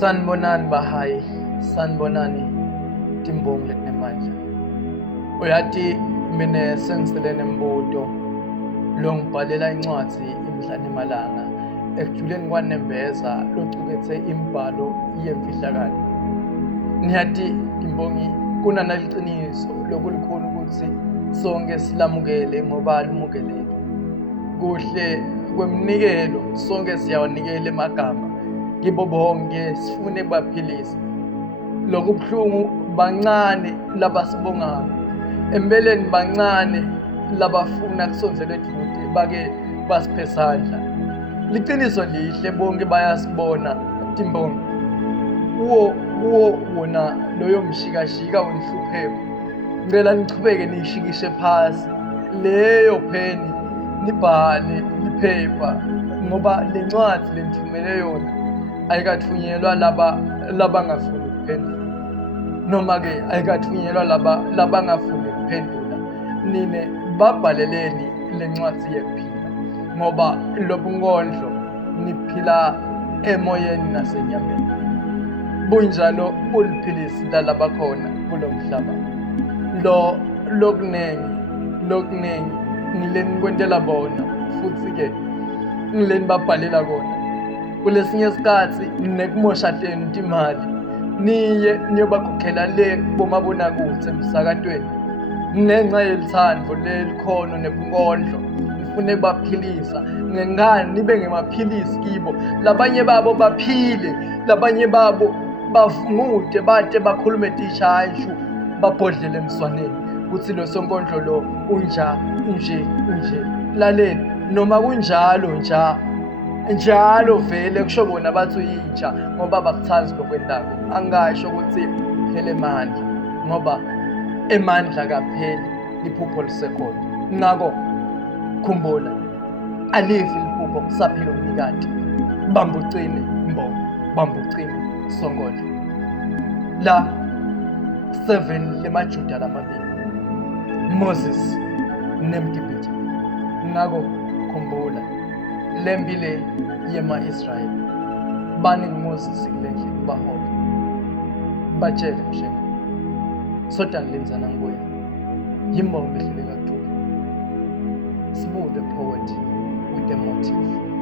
Sanibonani bahayi, sanibonani timbongi letinemandla. Uyathi mina sengisele nembuto lo ngibhalela incwadi imihla nemalanga ekujuleni kwaNembeza locukethe imibhalo yemfihlakalo. Niyathi timbongi kunanaliciniso lokulikhulu ukuthi sonke silamukele ngoba limukeleke. Kuhle kweminikelo sonke siyawanikela emagama kibo bonke sifune baphilisa. Lokubuhlungu bancane labasibongayo, empeleni bancane labafuna kusonzela eduze bake basiphe sandla. Liqiniso lihle bonke bayasibona timbongi. Uwo wona loyo mshikashika wenhlupheko. Ngicela nichubeke niyishikishe phasi leyo pheni nibhale iphepha ngoba lencwadi lenithumele yona ayikathunyelwa laba ngafuni ukuphendula, noma ke ayikathunyelwa laba ngafuni ukuphendula. Nine babhaleleni lencwadi yekuphila ngoba lobunkondlo niphila emoyeni nasenyameni. Bunjalo buliphilisi lalaba khona kulo mhlaba. Lokunengi ngileni kwentela bona futhi ke ngileni babhalela kona. Kulesinye isikhathi nekumosha hleni imali niye niyobakhokhela le bomabonakudze emsakatweni ngenxa yelithando lelikhono nebunkondlo nifune baphilisa. Ngengani nibe ngemaphilisi kibo, labanye babo baphile, labanye babo bavungude bade bakhulume tishayishu babhodlele emswaneni kuthi lo sonkondlo lo unje. Laleni noma kunjalo njalo vele kusho bona bathi uyintsha ngoba bakuthanzi lokwentako. Angasho ukuthi phela emandla ngoba emandla kapheli liphupho lisekhona. Ngako khumbula alifi liphupho kusaphila umnikati. Bamba ucine mbongo, bamba ucine sonkondlo. La 7 lemajuda lamabili, Moses nemgibhithe. Ngako khumbula lempile yema-Israyeli. Bani nguMoses kulendle baholi batshele msheke sodwa ngilenzana nguye yimbongo ehluleka kuthula. Smooth the poet with the motive.